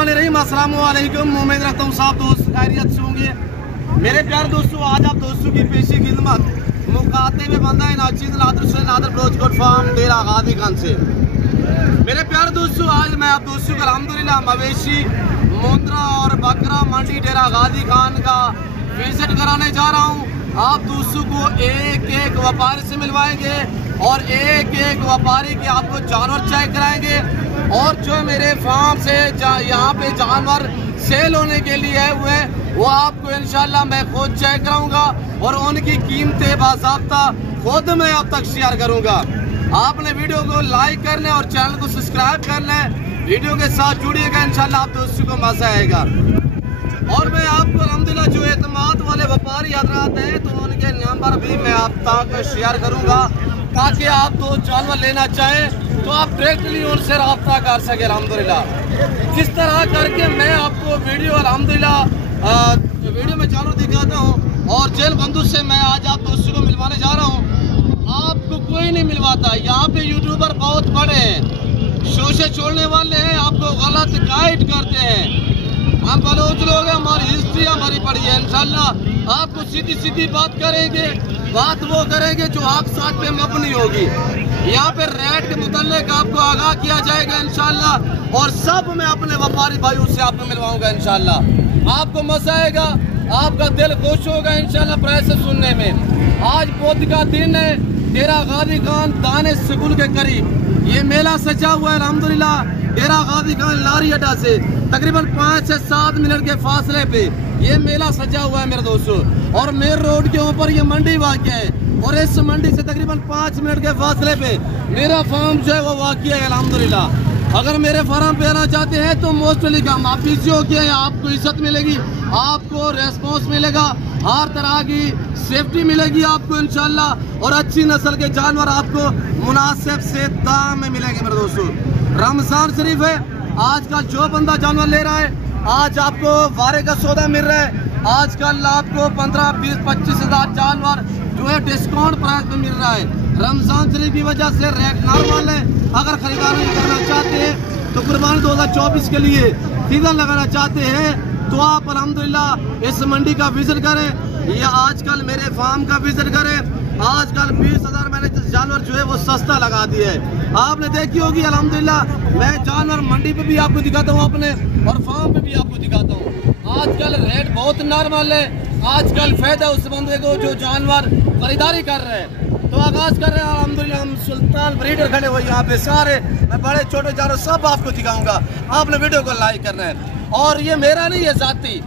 बिस्मिल्लाहिर्रहमानिर्रहीम, अस्सलाम वालेकुम। उम्मीद रखता हूँ सब दोस्त खैरियत से होंगे। मेरे प्यारे दोस्तों, आज आप दोस्तों की पेशी खिदमत मुकाते में बंदा है नाचीज नादर ब्रोचकोट फार्म डेरा गादी खान से। मेरे प्यारे दोस्तों, आज मैं आप दोस्तों को अल्हम्दुलिल्लाह मवेशी मुंद्रा और बकरा मंडी डेरा गादी खान का विजिट कराने जा रहा हूँ। आप दोस्तों को एक एक व्यापारी से मिलवाएंगे और एक एक व्यापारी के आपको जानवर चेक कराएंगे। और जो मेरे फार्म से यहाँ पे जानवर सेल होने के लिए आए हुए हैं वो आपको इंशाल्लाह मैं खुद चेक कराऊंगा और उनकी कीमतें बाज़ाब्ता खुद मैं आप तक शेयर करूंगा। आपने वीडियो को लाइक करना है और चैनल को सब्सक्राइब करना है। वीडियो के साथ जुड़िएगा, इंशाल्लाह आप दोस्तों को मजा आएगा। और मैं आपको अल्हम्दुलिल्लाह जो एतमाद वाले व्यापारी हजरात हैं तो उनके नंबर भी मैं आप तक शेयर करूंगा, ताकि आप तो जानवर लेना चाहें तो आप डायरेक्टली उनसे रब्ता कर सके। अल्हम्दुलिल्लाह किस तरह करके मैं आपको वीडियो अल्हम्दुलिल्लाह वीडियो में जानवर दिखाता हूँ। और जेल बंधु से मैं आज आप दोस्तों को मिलवाने जा रहा हूँ। आपको कोई नहीं मिलवाता। यहाँ पे यूट्यूबर बहुत बड़े हैं, शोशे छोड़ने वाले हैं, आपको गलत गाइड करते हैं। हम बलोच लोग हैं, हमारी हिस्ट्री हमारी पड़ी है। इंशाल्लाह आपको सीधी सीधी बात करेंगे, बात वो करेंगे जो आप साथ पे मबनी होगी। यहाँ पे रेट के मुतालिक आपको आगाह किया जाएगा इंशाल्लाह। और सब मैं अपने व्यापारी भाइयों से आपको मिलवाऊंगा इंशाल्लाह। आपको मजा आएगा, आपका दिल खुश होगा इंशाल्लाह प्राइस सुनने में। आज बुध का दिन है, डेरा गादी खान दाने स्कूल के करीब ये मेला सजा हुआ है अल्हम्दुलिल्लाह। डेरा गादी खान लारी अड्डा से तकरीबन 5 से 7 मिनट के फासले पे ये मेला सजा हुआ है मेरे दोस्तों। और मेन रोड के ऊपर ये मंडी वाक़या है और इस मंडी से तकरीबन 5 मिनट के फासले पे मेरा फार्म जो है वो वाक़या है अल्हम्दुलिल्लाह। अगर मेरे फार्म पे आना चाहते हैं तो मोस्ट वेलकम। आप पीछे हो गया, आपको इज्जत मिलेगी, आपको रेस्पॉन्स मिलेगा, हर तरह की सेफ्टी मिलेगी आपको इंशाल्लाह। और अच्छी नस्ल के जानवर आपको मुनासिब से दाम में मिलेंगे मेरे दोस्तों। रमजान शरीफ है, आजकल जो बंदा जानवर ले रहा है आज आपको वारे का सौदा मिल रहा है। आजकल आपको 15, 20, 25 हज़ार जानवर जो है डिस्काउंट प्राइस में मिल रहा है। रमजान शरीफ की वजह से रेट नॉर्मल है। अगर खरीदारी करना चाहते हैं तो कुर्बानी 2024 के लिए सीजन लगाना चाहते हैं तो आप अल्हम्दुलिल्लाह इस मंडी का विजिट करें या आजकल मेरे फार्म का विजिट करें। आजकल 20,000 मैंने जानवर जो है वो सस्ता लगा दिया है। आपने देखी होगी अल्हम्दुलिल्लाह। मैं जानवर मंडी पे भी आपको दिखाता हूँ अपने और फार्म पे भी आपको दिखाता हूँ। आजकल रेट बहुत नॉर्मल है। आजकल फायदा उस बंदे को जो जानवर खरीदारी कर रहे हैं तो आगाज कर रहे हैं अल्हम्दुलिल्लाह। हम सुल्तान ब्रीडर खड़े हुए यहाँ पे सारे, मैं बड़े छोटे जानवर सब आपको दिखाऊंगा। आपने वीडियो को लाइक करना है। और ये मेरा नहीं है जाती,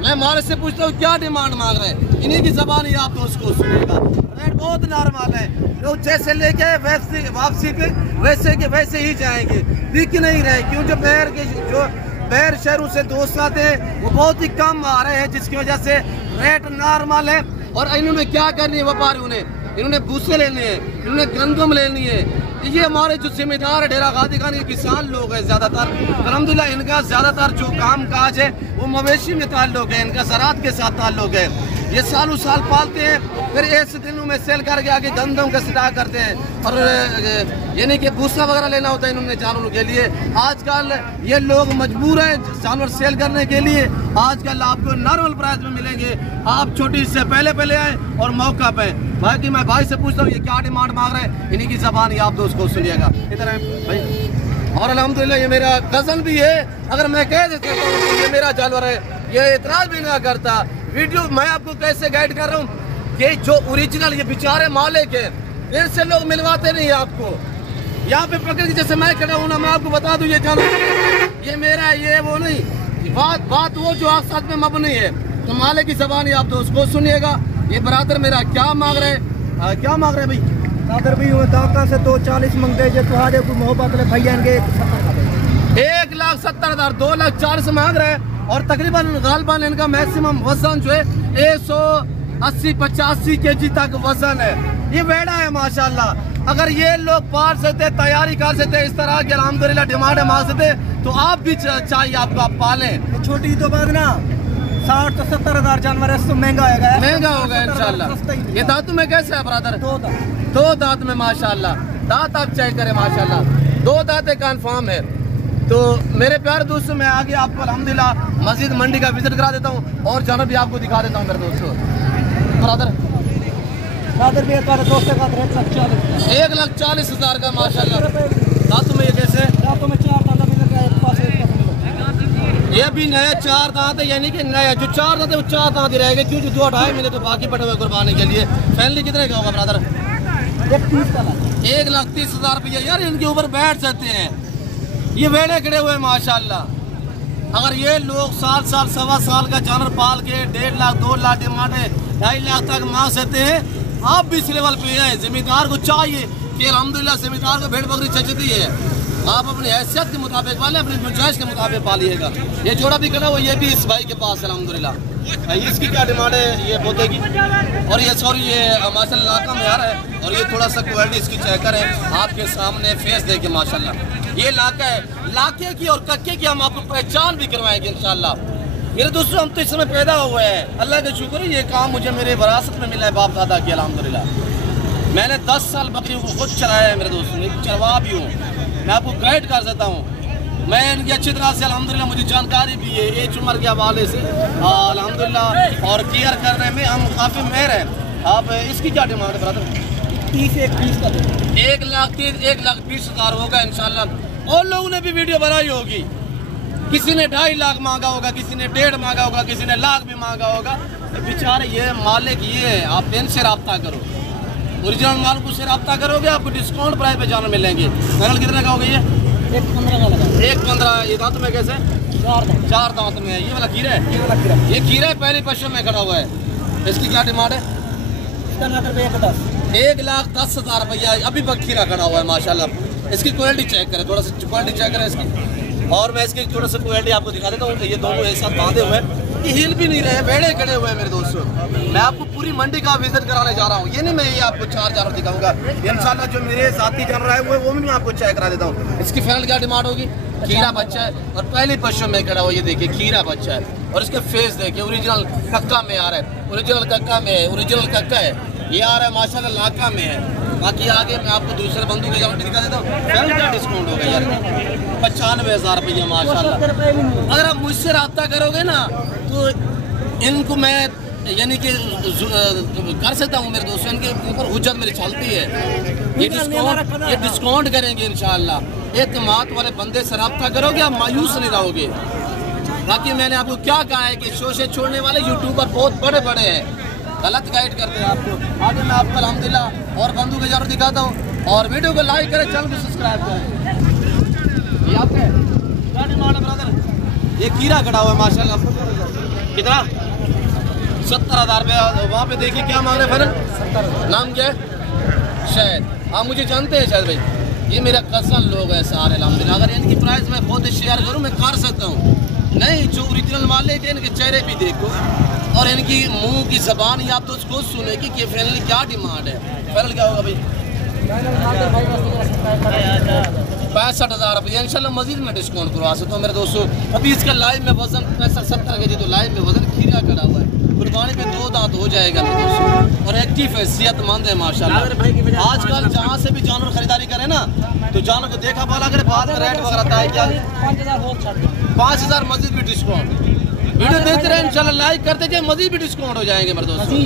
मैं मालिक से पूछता हूँ क्या डिमांड मांग रहे हैं, इन्हीं की जबान ही आप उसको सुनेगा। रेट बहुत नॉर्मल है, लोग जैसे लेके वैसे वापसी पे वैसे के वैसे ही जाएंगे, बिक नहीं रहे। क्यों जो बैर शहरों से दोस्त आते हैं वो बहुत ही कम आ रहे हैं, जिसकी वजह से रेट नॉर्मल है। और इन्होंने क्या करनी है व्यापारियों ने, इन्होंने भूसे लेने हैं, इन्होंने गंदम लेनी है। ये हमारे जो जिम्मेदार है डेरा गादी खान के किसान लोग हैं ज़्यादातर अल्हम्दुलिल्लाह। इनका ज़्यादातर जो काम काज है वो मवेशी में ताल्लुक है, इनका ज़राअत के साथ ताल्लुक है। ये सालों साल पालते हैं, फिर ऐसे दिनों में सेल करके आगे गंदम का स्टॉक करते हैं। और यानी कि भूसा वगैरह लेना होता है इन्होंने जानवरों के लिए। आजकल ये लोग मजबूर हैं जानवर सेल करने के लिए। आजकल आपको नॉर्मल प्राइस में मिलेंगे, आप छोटी से पहले आए और मौका पे। बाकी मैं भाई से पूछता हूँ ये क्या डिमांड मांग रहे हैं, इन्हीं की जबान ही आप दोस्त को सुनिएगा। इधर है भाई। और अल्हम्दुलिल्लाह ये मेरा कज़न भी है, अगर मैं कह देता हूँ कि ये मेरा जानवर है ये इतराज भी ना करता। वीडियो मैं आपको कैसे गाइड कर रहा हूँ कि जो ओरिजिनल ये बेचारे मालिक है इनसे लोग मिलवाते नहीं है आपको। यहाँ पे पकड़ के जैसे मैं खड़ा हूँ ना, मैं आपको बता दूँ ये जानवर ये मेरा है, ये वो नहीं। बात वो जो आप साथ में मबनी है। तो मालिक की जबान ही आप दोस्त को सुनिएगा। ये बरादर मेरा क्या मांग रहे हैं, क्या मांग रहे हैं भाई? दादर भी हुए दाका से 240 मंगते जो तुम्हारे को मोहब्बत ले भैया इनके 1,70,000 2,40,000 मांग रहे हैं। और तकरीबन गालबान इनका मैक्सिमम वजन जो है 180-85 kg तक वजन है। ये वेड़ा है माशाल्लाह। अगर ये लोग पार सकते, तैयारी कर सकते, इस तरह की अल्हम्दुलिल्लाह डिमांड मांग सकते तो आप भी चाहिए आपको, आप पालें। छोटी तो बात ना 60 से 70 हज़ार जानवर है तो महंगा होगा इंशाल्लाह। ये दांतों में कैसे है ब्रदर? 2 दांत में माशाल्लाह। दांत आप चेक करें माशाल्लाह, 2 दांत कन्फर्म है। तो मेरे प्यारे दोस्तों, मैं आगे आपको अल्हम्दुलिल्लाह मस्जिद मंडी का विजिट करा देता हूँ और जानवर भी आपको दिखा देता हूँ मेरे दोस्तों। ब्रदर भी एक बार दोस्तों का 1,40,000 का माशाल्लाह। दांतों में ये कैसे? दांतों में 4 दांत भी लगा है, एक पास एक पास। ये भी नए 4 दांत है, यानी कि नया जो 4 दांत है वो 4 दांत ही रहेंगे, क्योंकि 2-2.5 महीने तो बाकी पड़े हुए कुर्बानी के लिए। फैमिली कितने का होगा ब्रदर? 1,30,000 रुपया। यार इनके ऊपर बैठ सकते हैं, ये वेड़े खड़े हुए माशाल्लाह। अगर ये लोग साल 1.25 का जानवर पाल के 1.5 लाख 2 लाख डिमांड है 2.5 लाख तक मांग सकते हैं। आप भी इस लेवल पे हैं। जिम्मेदार को चाहिए कि अल्हम्दुलिल्लाह जिम्मेदार को भेड़ बकरी चचती है, आप अपनी हैसियत के मुताबिक पालें, अपनी गुंजाइश के मुताबिक पालिएगा। ये जोड़ा भी खड़ा हुआ, ये भी इस भाई के पास है अल्हम्दुलिल्लाह। इसकी क्या डिमांड है ये पोते की? और ये सॉरी ये माशाल्लाह लाका में आ रहा है, और ये थोड़ा सा क्वालिटी इसकी चेक करें आपके सामने, फेस देखे माशाल्लाह। ये लाका है, लाके की और कक्के की हम आपको पहचान भी करवाएंगे इंशाल्लाह। मेरे दोस्तों, हम तो इस समय पैदा हुए हैं, अल्लाह का शुक्र है। ये काम मुझे मेरे विरासत में मिला है, बाप दादा की अल्हम्दुलिल्लाह। मैंने 10 साल बकरियों को खुद चलाया है मेरे दोस्तों, मैं चरवा भी हूँ, मैं आपको गाइड कर सकता हूँ। मैं इनकी अच्छी तरह से अल्हम्दुलिल्लाह मुझे जानकारी भी है एज उम्र के हवाले से अल्हम्दुलिल्लाह, और केयर करने में हम काफ़ी मेहर हैं। आप इसकी क्या डिमांड है ब्रदर? 30 का 1,20,000 होगा इंशाल्लाह। और लोगों ने भी वीडियो बनाई होगी, किसी ने 2.5 लाख मांगा होगा, किसी ने 1.5 मांगा होगा, किसी ने लाख भी मांगा होगा। तो बेचारे ये मालिक ये है, आप इनसे रब्ता करो, ओरिजिनल मालिक से रब्ता करोगे, आपको डिस्काउंट प्राइस पे जानवर मिलेंगे। फाइनल कितने का होगा ये? 1,15 का लगा। 1,15। ये दांत में कैसे? 4 दांत में है। ये वाला खीरा है, ये खीरा है, पहली पश्चिम में खड़ा हुआ है। इसकी क्या डिमांड है? 1,10,000 रुपया। अभी खीरा खड़ा हुआ है माशाल्लाह। इसकी क्वालिटी चेक करें, थोड़ा सा क्वालिटी चेक करें इसकी, और मैं इसकी थोड़ा सा क्वालिटी आपको दिखा देता हूँ। ये दोनों एक साथ बांधे हुए हैं, ये हिल भी नहीं रहे, बेड़े खड़े हुए हैं मेरे दोस्तों। मैं आपको पूरी मंडी का विजिट कराने जा रहा हूँ, ये नहीं मैं ये आपको 4 जानवर दिखाऊंगा इंशाल्लाह। जो मेरे साथी जानवर है वो भी मैं आपको चेक करा देता हूँ। इसकी फाइनल क्या डिमांड होगी? खीरा बच्चा है और पहली पश्चिम में खड़ा हुआ, ये देखिए खीरा बच्चा है, और इसके फेस देखिए ओरिजिनल कक्का में आ रहा है, ओरिजिनल कक्का में है, ओरिजिनल कक्का है। ये आ रहा है माशाल्लाह लाका में है। बाकी आगे मैं आपको दूसरे बंधु के जानवर दिखा देता हूँ। फाइनल क्या डिस्काउंट होगा यार? 95,000 रुपया माशाल्लाह। अगर आप मुझसे रब्ता करोगे ना तो इनको मैं यानी कि कर सकता हूँ मेरे दोस्तों, इनके ऊपर हुज्जत मेरी चलती है। ये डिस्काउंट करेंगे इंशाल्लाह। एतमाद वाले बंदे से रब्ता करोगे, आप मायूस नहीं रहोगे। बाकी मैंने आपको क्या कहा है कि शो से छोड़ने वाले यूट्यूबर बहुत बड़े बड़े हैं, गलत गाइड करते हैं आपको। आगे मैं आपको अल्हम्दुलिल्लाह और बंधु के जानवर दिखाता हूँ, और वीडियो को लाइक करें, चैनल को सब्सक्राइब करें। ये आपके क्या डिमांड है ब्रदर? ये खीरा खड़ा हुआ है माशाल्लाह। कितना? 70,000 रुपया। वहाँ पे देखिए क्या मांग रहे हैं फिर? नाम क्या है? शायद आप मुझे जानते हैं शायद भाई, ये मेरा कज़न लोग हैं सारे अल्हम्दुलिल्लाह। अगर इनकी प्राइस मैं खुद शेयर करूँ मैं कर सकता हूँ, नहीं जो ओरिजिनल मालिक है इनके चेहरे भी देखो और इनकी मुंह की जबान ही आप तो उसको सुने कि फाइनली क्या डिमांड है। फाइनल क्या होगा भाई? 65,000 रुपये इंशाल्लाह। मजीद में डिस्काउंट करवा सकता हूँ मेरे दोस्तों। अभी इसका लाइव में वजन 65-70 के जी, तो लाइव में वजन खीरा खड़ा हुआ है, कुर्बानी पे 2 दांत हो जाएगा मेरे दोस्तों, और एक्टिव है, सेहतमंद है माशाल्लाह। आजकल जहाँ से भी जानवर खरीदारी करे ना तो जानवर को देखा पाला करे, बाद में रेट वगैरह आता है क्या? 5,000 मजीद भी डिस्काउंट। वीडियो देखते रहे इंशाल्लाह, लाइक करते जाए, मजीद भी डिस्काउंट हो जाएंगे मेरे दोस्तों।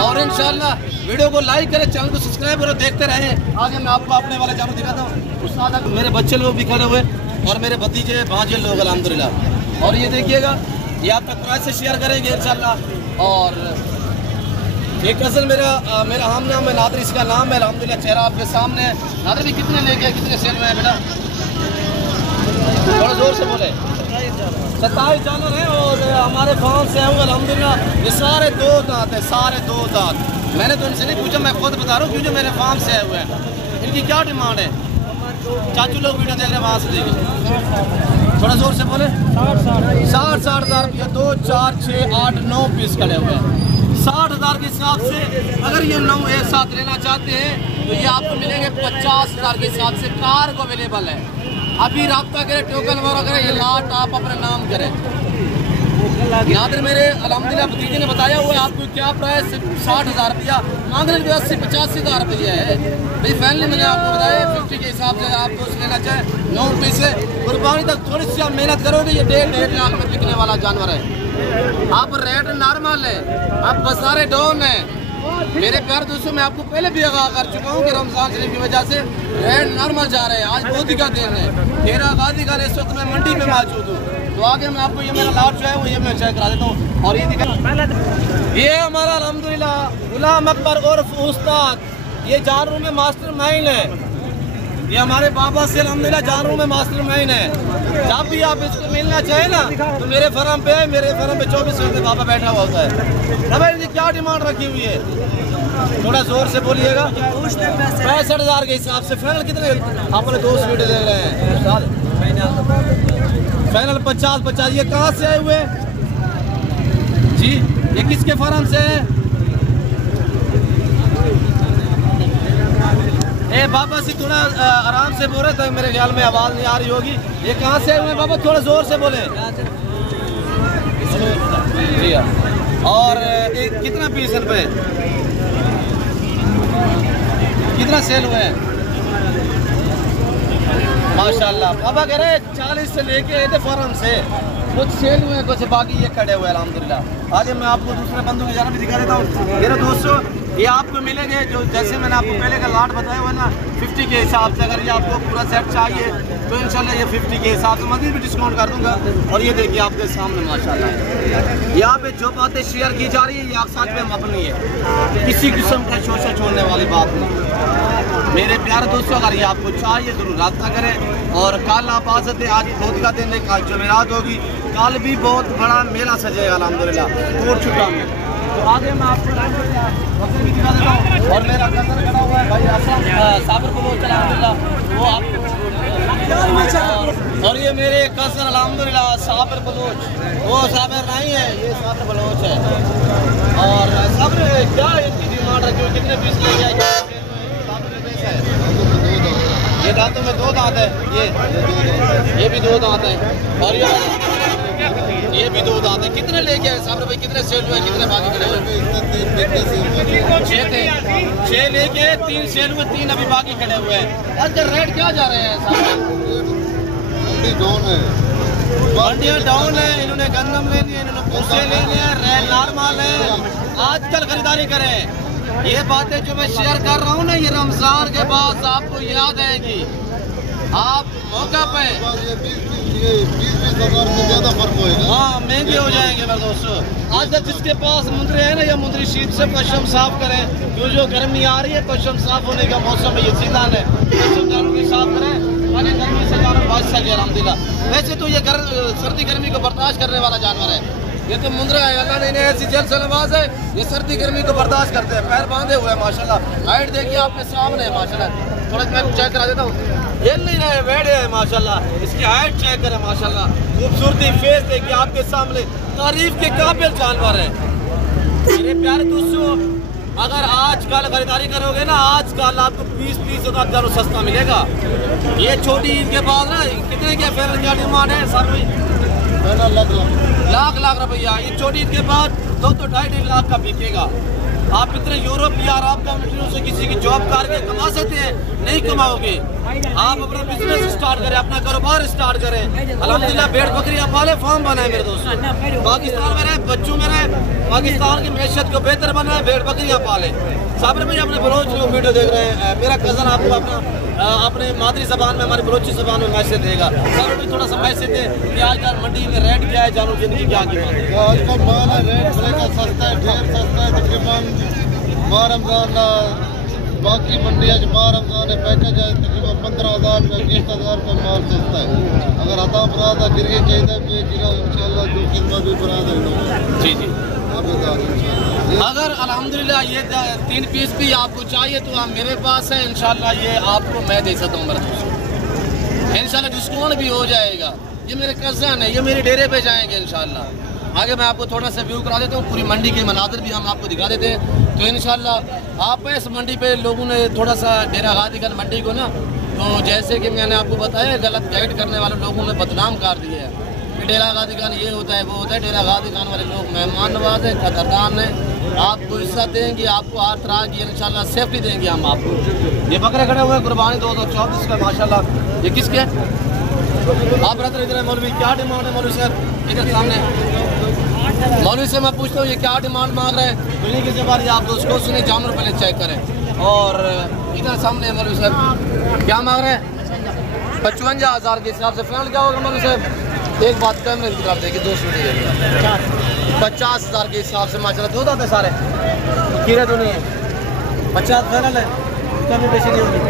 और इंशाल्लाह वीडियो को लाइक करें, चैनल को सब्सक्राइब करो, देखते रहें। आगे मैं आपको अपने वाले जानवर दिखाता हूँ। उस्ताद मेरे बच्चे लोग भी खड़े हुए और मेरे भतीजे भांजे लोग अल्हम्दुलिल्लाह। और ये देखिएगा, ये आप तक प्राइस से शेयर करेंगे इंशाल्लाह। और एक कज़न मेरा हम नाम है नादर, इसका नाम है अल्हम्दुलिल्लाह, चेहरा आपके सामने है। नादर भी कितने लेके कितने सेल में है बेटा? थोड़ा जोर से बोले। 27 जानवर हैं और हमारे फार्म से हैं अल्हम्दुलिल्लाह। ये सारे 2 दांत है, सारे 2 दांत। मैंने तो इनसे नहीं पूछा, मैं खुद बता रहा हूँ क्योंकि मेरे फार्म से आए हुए हैं। इनकी क्या डिमांड है? चाचू लोग वीडियो देख रहे हैं, वहाँ से देखिए, थोड़ा जोर से बोले। 60,000 रुपया। 2, 4, 6, 8, 9 पीस खड़े हुए हैं। 60,000 के हिसाब से अगर ये 9 एक साथ लेना चाहते हैं तो ये आपको मिलेंगे 50,000 के हिसाब से। कार को अवेलेबल है, अभी रब्ता करें, टोकन वगैरह करें, ये लाट आप अपना नाम करें। नादर मेरे अल्हम्दुलिल्लाह भतीजे ने बताया हुआ है आपको क्या प्राइस 60,000 रुपया मांग रहे हैं, 80-85,000 रुपया है भाई। फाइनली मैंने आपको बताया 50 के हिसाब से आप दोस्त लेना चाहे 9 रुपये से कुर्बानी तक थोड़ी सी आप मेहनत करोगे ये 1.5 लाख में बिकने वाला जानवर है। आप रेट नॉर्मल है, आप बसारे डाउन है। मेरे प्यार दोस्तों मैं आपको पहले भी आगाह कर चुका हूँ कि रमजान शरीफ की वजह से रेट नॉर्मल जा रहे हैं। आज मोदी का दिन है, तेरा गाजी का इस वक्त मैं मंडी में मौजूद हूँ। तो आगे मैं आपको ये मेरा लाट जो है वो ये मैं चेक करा देता हूँ। और ये दिखा ये हमारा अल्हम्दुलिल्लाह गुलाम अकबर उर्फ उस्ताद, ये जानवरों में मास्टर माइंड है। ये हमारे बाबा से अल्हम्दुलिल्लाह जानवरों में मास्टर माइंड है। जब भी आप इसको मिलना चाहे ना तो मेरे फार्म पे 24 घंटे बाबा बैठा हुआ होता है। भाई इनकी क्या डिमांड रखी हुई है, थोड़ा जोर से बोलिएगा। 65,000 के हिसाब से फाइनल कितने आपने 2 वीडियो दे रहे हैं? फाइनल 50-50। ये कहाँ से आए हुए जी, ये किसके फार्म से है? ए बाबा से थोड़ा आराम से बोल रहे थे, मेरे ख्याल में आवाज़ नहीं आ रही होगी। ये कहाँ से आए हुए बाबा, थोड़ा जोर से बोले। जी और एक कितना पीस पे कितना सेल हुए हैं? माशाल्लाह बाबा कह रहे 40 से लेके फार्म से कुछ सेल हुए हैं, कुछ बाकी ये खड़े हुए हैं अल्हम्दुलिल्लाह। आगे मैं आपको दूसरे बंदों की जाना भी दिखा देता हूँ। मेरे दोस्तों ये आपको मिलेंगे जो जैसे मैंने आपको पहले का लाट बताया हुआ है ना 50 के हिसाब से। अगर ये आपको पूरा सेट चाहिए तो इंशाल्लाह ये 50 के हिसाब से मज़ीद भी डिस्काउंट कर दूंगा। और ये देखिए आपके सामने माशाल्लाह यहाँ पे जो बातें शेयर की जा रही है ये साथ में मबनी है, किसी किस्म का शोशा छोड़ने वाली बात नहीं। मेरे प्यारे दोस्तों अगर ये आपको चाहिए जरूर रब्ता करें। और कल आप आ सकते हैं, आज बहुत का दिन है, कल जुमेरात होगी, कल भी बहुत बड़ा मेला सजेगा अल्हम्दुलिल्लाह कोट छुट्टा में। तो आगे मैं आपको भी दिखा देता हूँ। और मेरा कज़न खड़ा हुआ है भाई साबिर बलोच अल्हम्दुलिल्लाह, वो आपको। और ये मेरे कज़न अल्हम्दुलिल्लाह साबिर बलोच, वो साबिर नहीं है, ये साबिर बलोच है। और साबिर क्या इनकी डिमांड रखी हुई, कितने पीस लेके आए? ये दांतों में 2 दांत है, ये भी 2 दांत है। और ये भी 2 दांत है। कितने लेके आए साहब भाई, कितने सेल हुए, कितने बाकी खड़े हुए? 6 लेके 3 सेल हुए, 3 अभी बाकी खड़े हुए हैं। आज का रेट क्या जा रहे हैं साहब? मंडियाँ डाउन है, इन्होंने गंदम ले लिए, इन्होंने भूसे ले लिए, रेट नॉर्मल है। आजकल खरीदारी करें। ये बातें जो मैं शेयर कर रहा हूँ ना ये रमजान के बाद आपको याद आएगी। आप मौका पे 20-20 हज़ार से ज़्यादा फर्क होगा। हाँ महंगे हो जाएंगे मेरे दोस्तों। आज तक जिसके पास मुंदरी है ना या मुंदरी शीत से पश्चिम साफ करें, क्यों जो गर्मी आ रही है पश्चिम साफ होने का मौसम है, ये सीजन है, पश्चिम जानवर की साफ करें ताकि गर्मी से जानवर बच सके अल्हम्दुलिल्लाह। वैसे तो ये सर्दी गर्मी को बर्दाश्त करने वाला जानवर है। ये तो मुंदरा है, अल्लाह ने इन्हें ऐसी जल से नवाज है, ये सर्दी गर्मी को बर्दाश्त करते हैं। पैर बांधे हुए हैं माशाल्लाह। हाइट देखिए आपके सामने है माशाल्लाह, थोड़ा मैं चेक करा देता हूँ। हिल नहीं रहे, बैठे हैं माशाल्लाह। इसकी हाइट चेक करें माशाल्लाह, खूबसूरती फेस देखिए आपके सामने, तारीफ के काबिल जानवर है। मेरे प्यारे दोस्तों अगर आज कल खरीदारी करोगे ना, आज कल आपको 20-30 हज़ार सस्ता मिलेगा। ये छोटी ईद के बाद ना कितने के फेवरेट क्या डिमांड है सर भाई? लाख रुपया। ये छोटी ईद के बाद 2-2.5 लाख का बिकेगा। आप इतने यूरोप या अरब कंट्रियों से किसी की जॉब करके कमा सकते हैं, नहीं कमाओगे। आप अपना बिजनेस स्टार्ट करें, अपना कारोबार स्टार्ट करें। अल्हम्दुलिल्लाह भेड़ बकरियां पाले, फार्म बनाए मेरे दोस्तों। पाकिस्तान में रहे, बच्चों में रहे, पाकिस्तान की मैशत को बेहतर बनाए, भेड़ बकरियां पाले। साबिर भाई अपने बलोच लोग वीडियो देख रहे हैं, मेरा कज़न आपको अपने मादरी ज़बान में, हमारी बलोची ज़बान में मैसेज देगा। साबिर भाई थोड़ा सा मैसेज दे कि आजकल मंडी में रेट क्या है, जानवर जिनकी क्या कीमत है? आजकल माल है रेट सस्ता है, ढेर सस्ता है। तकरीबन माह रमजान बाकी मंडिया माह रमजान पैकेज है तकरीबन 15,000 रुपये 20,000 रुपये माल सस्ता है। अगर आता बरादा गिरगे चाहिए गिरा इंशाल्लाह जो किस्मत भी बरादा जी अगर अल्हम्दुलिल्लाह ये 3 पीस भी आपको चाहिए तो आप मेरे पास है, इंशाल्लाह ये आपको मैं दे सकता हूँ मेरे दोस्तों। इंशाल्लाह डिस्काउंट भी हो जाएगा। ये मेरे कज़न है, ये मेरे डेरे पे जाएंगे इंशाल्लाह। आगे मैं आपको थोड़ा सा व्यू करा देता हूँ, पूरी मंडी के मनाज़िर भी हम आपको दिखा देते हैं। तो इंशाल्लाह आप इस मंडी पे लोगों ने थोड़ा सा डेरा गाजीगंज मंडी को ना, तो जैसे कि मैंने आपको बताया गलत गाइड करने वाले लोगों ने बदनाम कर दिया है। डेरा गाजी खान ये होता है वो होता है। डेरा गाजी खान वाले लोग मेहमान नवाज है, कदरदान है, आपको इज्जत देंगे, आपको हर तरह की इंशाल्लाह सेफ्टी देंगे हम आपको। ये बकरे खड़े हुए हैं कुर्बानी 2024 का माशाल्लाह। ये किसके हैं? आप रहते इधर है मौलवी, क्या डिमांड है मौलवी साहब? इधर सामने मौलवी से मैं पूछता हूँ ये क्या डिमांड मांग रहे हैं? दुनिया की जबानी आप दोस्तों सुने, जानवर पहले चेक करें। और इधर सामने मौलवी साहब क्या मांग रहे हैं? 55,000 के हिसाब से फाइनल क्या होगा मौलवी साहब? एक बात कैमरे की तरफ देखिए, 2 मिनट 50,000 के हिसाब से माशाल्लाह दो दाते सारे कीड़े तो नहीं है। 50 फाइनल है, कमी पेशी नहीं होगी।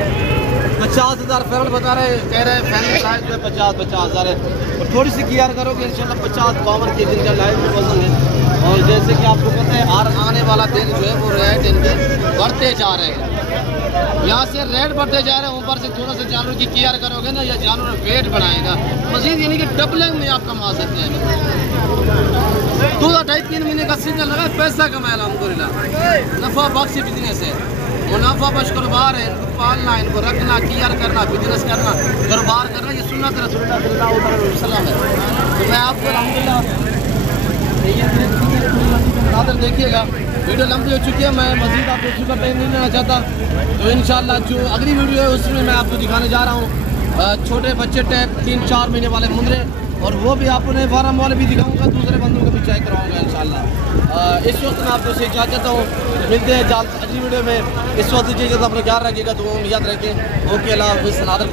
50,000 फाइनल बता रहे, कह रहे हैं फैमिली प्राइस जो है 50,000 है। और थोड़ी सी केयर करोगे इंशाल्लाह 50-52 के दिन का लाइव पसंद है। और जैसे कि आपको पता है आने वाला दिन जो है वो रेट इनके बढ़ते जा रहे हैं। यहाँ से रेट बढ़ते जा रहे हैं, ऊपर से थोड़ा सा जानवर की केयर करोगे ना, या जानवर वेट बढ़ाएगा मजीद, यानी कि डबलिंग में आप कमा सकते हैं। 2-2.5-3 महीने का सीजन लगा, पैसा कमाया अलहमदुलिल्लाह। नफा बख्श बिजनेस है, मुनाफा बख्श कारोबार है। इनको पालना, इनको रखना, केयर करना, बिजनेस करना, कारोबार करना, ये सुन्नत रसूलुल्लाह सल्लल्लाहु अलैहि वसल्लम है। तो मैं आपको अलहमदुलिल्लाह देखिएगा, वीडियो लंबी हो चुकी है, मैं मजीद आपको का टाइम नहीं लेना चाहता। तो इंशाल्लाह जो अगली वीडियो है उसमें मैं आपको दिखाने जा रहा हूँ छोटे बच्चे टैप 3-4 महीने वाले मुंदरे, और वो भी आपको नए फार्म वाले भी दिखाऊंगा, दूसरे बंदों को भी चेक कराऊंगा इंशाल्लाह। इस वक्त मैं आपको से इजाज़त चाहता हूँ, मिलते हैं अगली वीडियो में। इस वक्त इजाज़त अपना ख्याल रखिएगा, तो याद रखें। ओके, अल्लाह हाफ़िज़। नादर